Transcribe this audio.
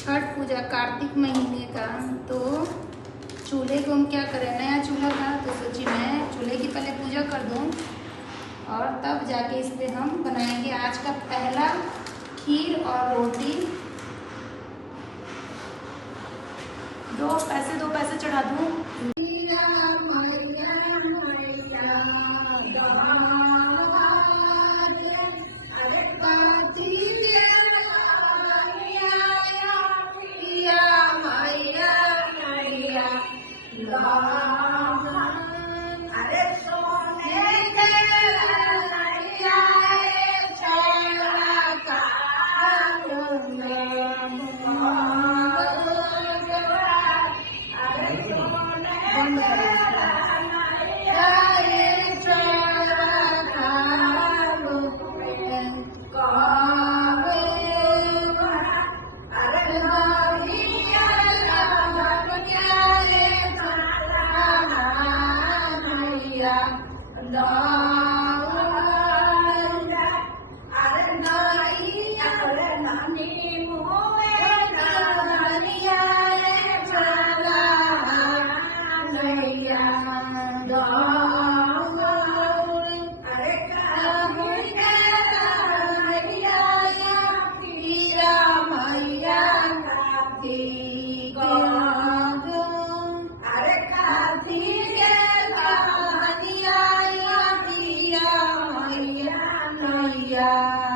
छठ पूजा कार्तिक महीने का। तो चूल्हे को हम क्या करें, नया चूल्हा था तो सोची मैं चूल्हे की पहले पूजा कर दूं और तब जाके इस पर हम बनाएंगे आज का पहला खीर और रोटी। दो पैसे चढ़ा दूं। Yeah.